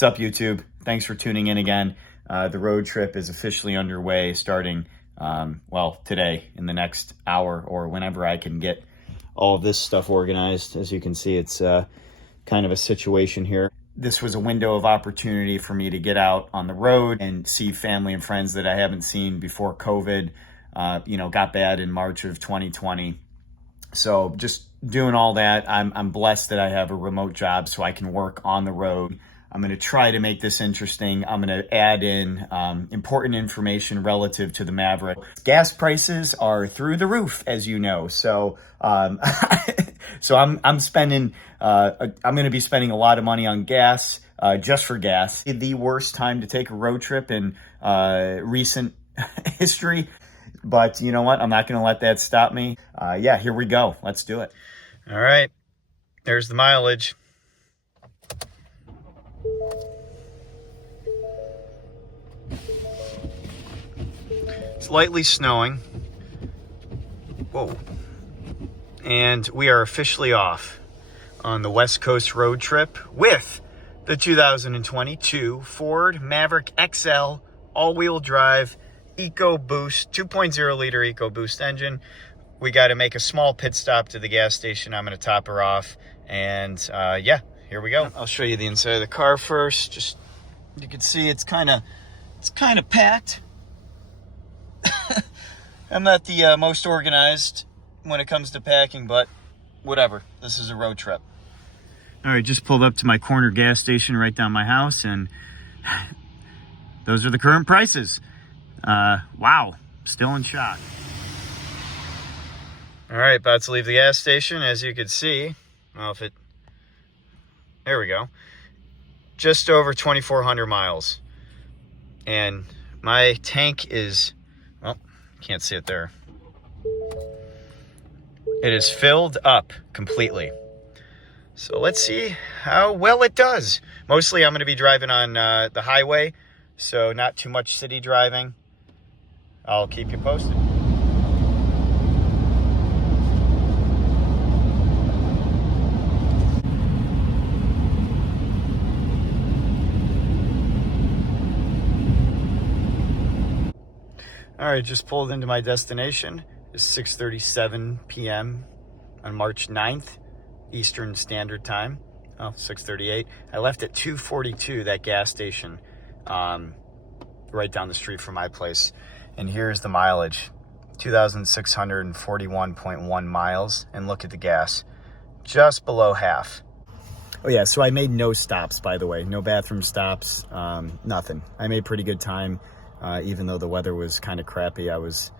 What's up, YouTube? Thanks for tuning in again. The road trip is officially underway starting, well, today in the next hour or whenever I can get all of this stuff organized. As you can see, it's kind of a situation here. This was a window of opportunity for me to get out on the road and see family and friends that I haven't seen before COVID, got bad in March of 2020. So just doing all that, I'm blessed that I have a remote job so I can work on the road. I'm going to try to make this interesting. I'm going to add in important information relative to the Maverick. Gas prices are through the roof, as you know. So, so I'm spending. I'm going to be spending a lot of money on gas, just for gas. The worst time to take a road trip in recent history. But you know what? I'm not going to let that stop me. Yeah, here we go. Let's do it. All right. There's the mileage. It's lightly snowing. Whoa. And we are officially off on the West Coast road trip with the 2022 Ford Maverick XL all-wheel drive EcoBoost 2.0 liter EcoBoost engine. We got to make a small pit stop to the gas station. I'm going to top her off, and yeah, here we go. I'll show you the inside of the car first. Just you can see it's kind of packed. I'm not the most organized when it comes to packing, but whatever. This is a road trip. All right, just pulled up to my corner gas station right down my house, and those are the current prices. Wow, still in shock. All right, about to leave the gas station. As you can see, well, there we go. Just over 2,400 miles. And my tank is, well, can't see it there. It is filled up completely. So let's see how well it does. Mostly I'm going to be driving on the highway, so not too much city driving. I'll keep you posted. All right, just pulled into my destination. It's 6:37 p.m. on March 9th, Eastern Standard Time. Oh, 6:38. I left at 2:42, that gas station, right down the street from my place. And here's the mileage, 2,641.1 miles. And look at the gas, just below half. Oh yeah, so I made no stops, by the way. No bathroom stops, nothing. I made pretty good time. Even though the weather was kind of crappy, I was,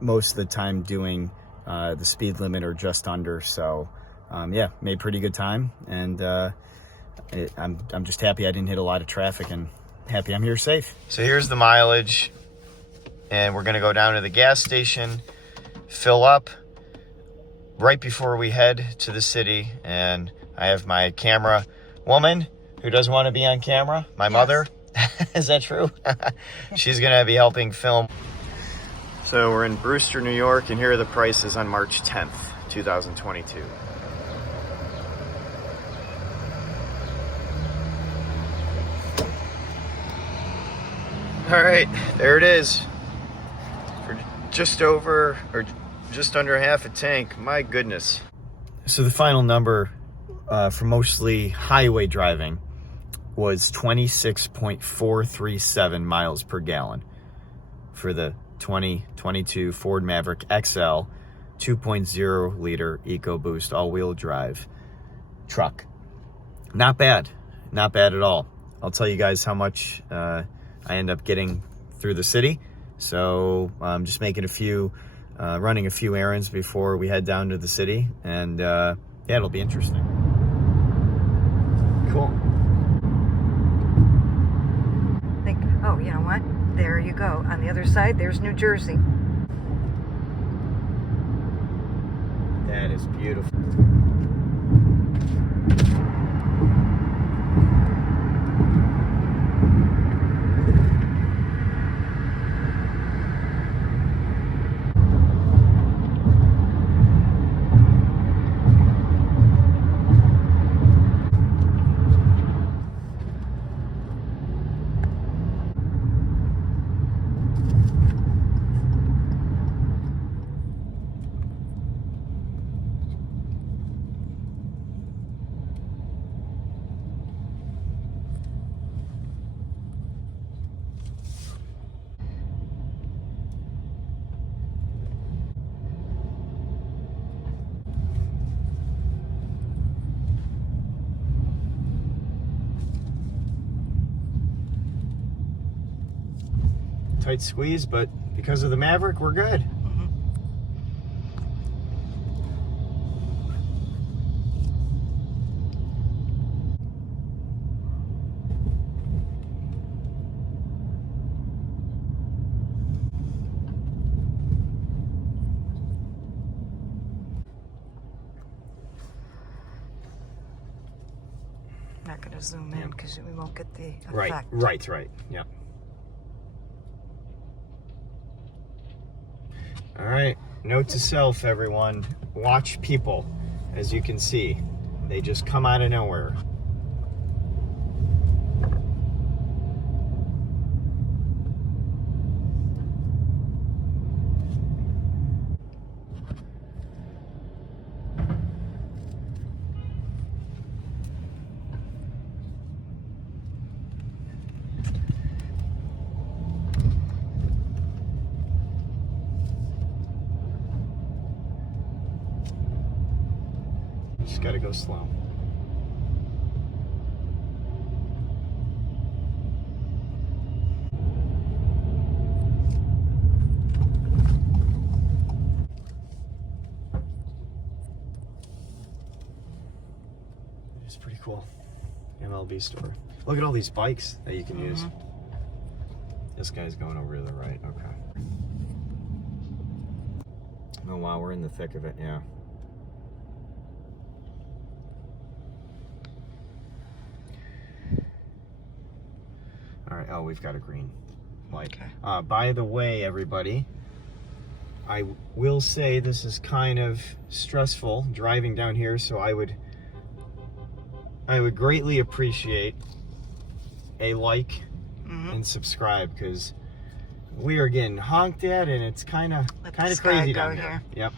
most of the time doing the speed limit or just under. So, yeah, made pretty good time. And I'm just happy I didn't hit a lot of traffic, and happy I'm here safe. So here's the mileage. And we're going to go down to the gas station, fill up right before we head to the city. And I have my camera woman who doesn't want to be on camera, my mother. Is that true? She's going to be helping film. So we're in Brewster, New York, and here are the prices on March 10th, 2022. All right, there it is. For just over, or just under half a tank. My goodness. So the final number for mostly highway driving was 26.437 miles per gallon for the 2022 Ford Maverick XL 2.0 liter EcoBoost all-wheel drive truck. Not bad. Not bad at all. I'll tell you guys how much I end up getting through the city. So I'm just making running a few errands before we head down to the city. And yeah, it'll be interesting. Cool. Oh, you know what? There you go. On the other side, there's New Jersey. That is beautiful. tight squeeze, but because of the Maverick, we're good. Not going to zoom in because we won't get the effect. Right. Yep. All right. Note to self, everyone. Watch people. As you can see, they just come out of nowhere. Just gotta go slow. It's pretty cool. MLB store. Look at all these bikes that you can use. This guy's going over to the right. Okay. Oh wow, we're in the thick of it. Yeah. All right. Oh, we've got a green light. Okay. By the way, everybody, I will say this is kind of stressful driving down here, so I would greatly appreciate a like and subscribe, because we are getting honked at and it's kind of crazy down here. Yep.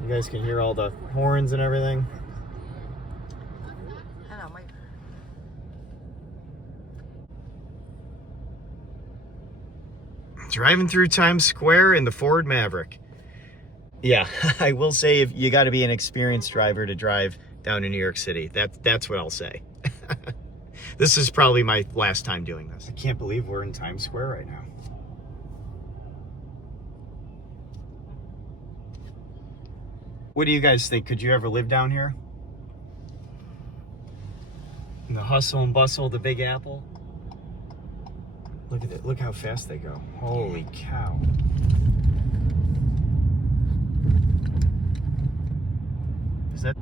You guys can hear all the horns and everything. I know, Driving through Times Square in the Ford Maverick. Yeah, I will say, if you got to be an experienced driver to drive down to New York City. That's what I'll say. This is probably my last time doing this. I can't believe we're in Times Square right now. What do you guys think? Could you ever live down here? In the hustle and bustle of the Big Apple? Look at it. Look how fast they go. Holy cow. Is that...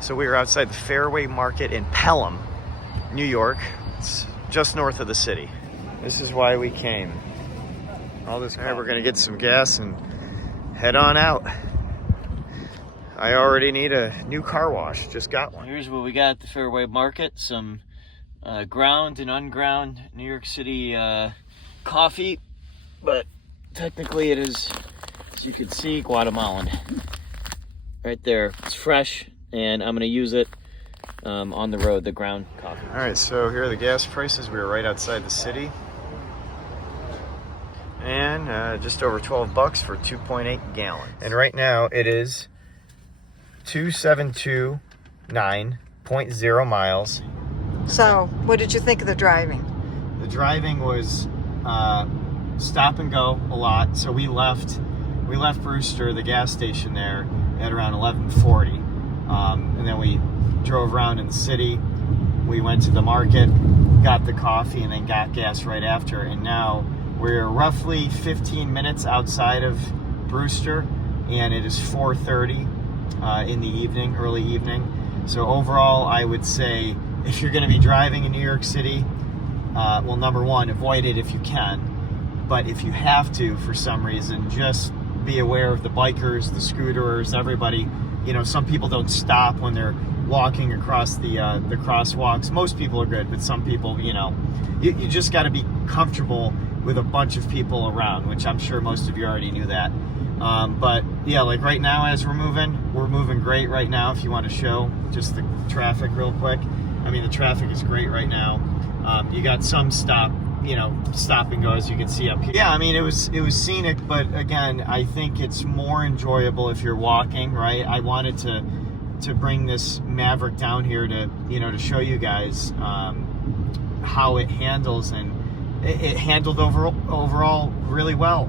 So we are outside the Fairway Market in Pelham, New York. It's just north of the city. This is why we came. All right, we're gonna get some gas and head on out. I already need a new car wash. Just got one. Here's what we got at the Fairway Market. Some ground and unground New York City coffee, but technically it is, as you can see, Guatemalan. Right there, it's fresh. And I'm gonna use it on the road, the ground coffee. All right, so here are the gas prices. We were right outside the city. And just over 12 bucks for 2.8 gallons. And right now it is 2729.0 miles. So, what did you think of the driving? The driving was stop and go a lot. So we left Brewster, the gas station there, at around 11:40. And then we drove around in the city. We went to the market, got the coffee, and then got gas right after. And now we're roughly 15 minutes outside of Brewster, and it is 4:30 in the evening, early evening. So overall, I would say if you're going to be driving in New York City, well, number one, avoid it if you can. But if you have to, for some reason, just be aware of the bikers, the scooterers, everybody. You know, some people don't stop when they're walking across the crosswalks. Most people are good, but some people, you know, you just got to be comfortable with a bunch of people around, which I'm sure most of you already knew that. But yeah, like right now as we're moving great right now. If you want to show just the traffic real quick. I mean, the traffic is great right now. You got some stop and go, as you can see up here. Yeah, I mean, it was scenic, but again, I think it's more enjoyable if you're walking, right? I wanted to bring this Maverick down here to, you know, to show you guys how it handles, and it handled overall really well.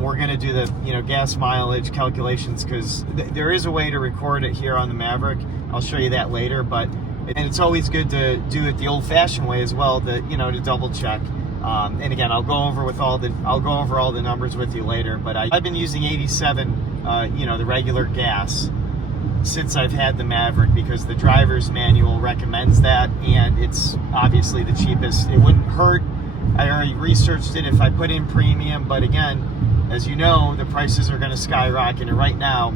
We're going to do the, you know, gas mileage calculations, because there is a way to record it here on the Maverick. I'll show you that later, but and it's always good to do it the old-fashioned way as well, to, you know, to double check. And again, I'll go over all the numbers with you later. But I've been using 87, you know, the regular gas since I've had the Maverick, because the driver's manual recommends that, and it's obviously the cheapest. It wouldn't hurt. I already researched it if I put in premium, but again, as you know, the prices are going to skyrocket, and right now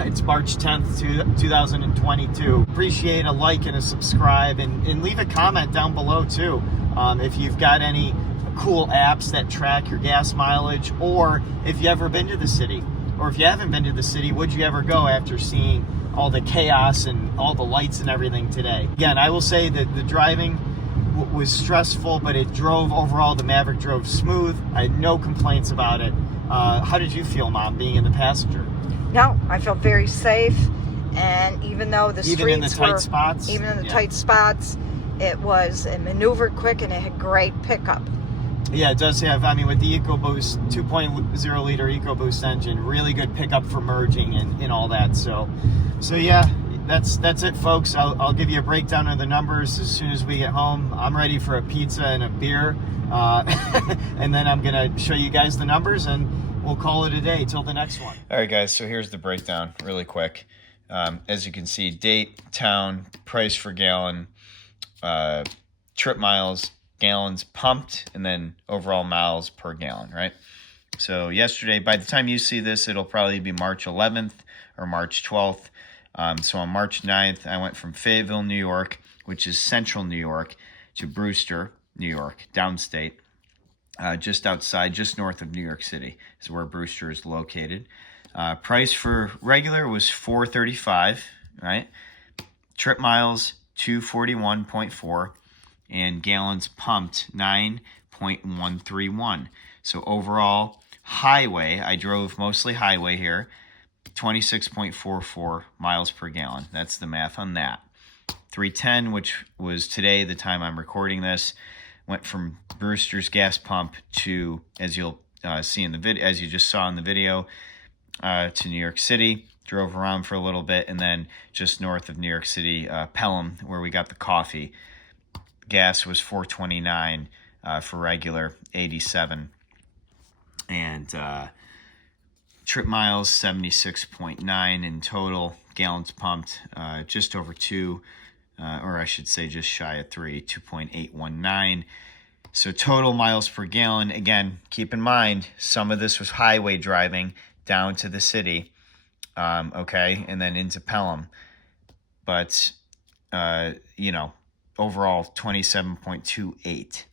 it's March 10th, 2022. Appreciate a like and a subscribe, and leave a comment down below too. If you've got any cool apps that track your gas mileage, or if you've ever been to the city, or if you haven't been to the city, would you ever go after seeing all the chaos and all the lights and everything today? Again, I will say that the driving was stressful, but it drove overall, the Maverick drove smooth. I had no complaints about it. How did you feel, Mom, being in the passenger? No, I felt very safe, and even though the streets even in the tight spots, tight spots, it was a maneuver quick, and it had great pickup. Yeah, it does have, I mean, with the EcoBoost 2.0 liter EcoBoost engine, really good pickup for merging and all that. So yeah, that's it, folks. I'll give you a breakdown of the numbers as soon as we get home. I'm ready for a pizza and a beer, and then I'm gonna show you guys the numbers, and we'll call it a day till the next one. All right, guys, so here's the breakdown really quick. As you can see, date, town, price for gallon, trip miles, gallons pumped, and then overall miles per gallon, right? So yesterday, by the time you see this, it'll probably be March 11th or March 12th. So on March 9th, I went from Fayetteville, New York, which is central New York, to Brewster, New York, downstate. Just outside, just north of New York City is where Brewster is located. Price for regular was $4.35, right? Trip miles, 241.4, and gallons pumped, 9.131. So overall, highway, I drove mostly highway here, 26.44 miles per gallon. That's the math on that. 310, which was today, the time I'm recording this, went from Brewster's gas pump to, as you'll see in the video, as you just saw in the video, to New York City. Drove around for a little bit, and then just north of New York City, Pelham, where we got the coffee. Gas was $4.29 for regular, 87, and trip miles 76.9 in total. Gallons pumped just over 2, or I should say just shy of 3, 2.819. So total miles per gallon, again, keep in mind, some of this was highway driving down to the city, okay, and then into Pelham. But, you know, overall 27.28.